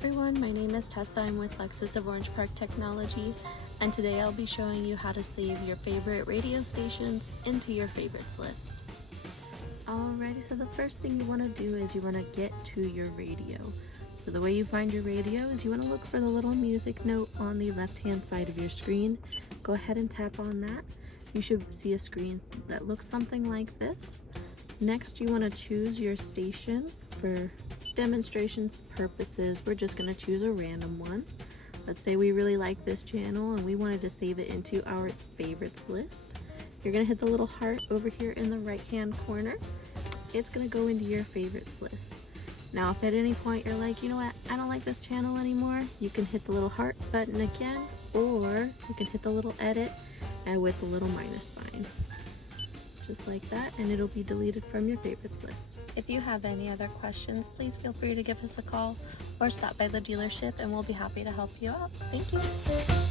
everyone, my name is Tessa. I'm with Lexus of Orange Park Technology, and today I'll be showing you how to save your favorite radio stations into your favorites list. Alrighty, so the first thing you want to do is you want to get to your radio. So the way you find your radio is you want to look for the little music note on the left hand side of your screen. Go ahead and tap on that. You should see a screen that looks something like this. Next, you want to choose your station. For demonstration purposes, we're just going to choose a random one. Let's say we really like this channel and we wanted to save it into our favorites list. You're going to hit the little heart over here in the right hand corner. It's going to go into your favorites list. Now if at any point you're like, you know what, I don't like this channel anymore, you can hit the little heart button again, or you can hit the little edit and with the little minus sign. Just like that, and it'll be deleted from your favorites list. If you have any other questions, please feel free to give us a call or stop by the dealership and we'll be happy to help you out. Thank you.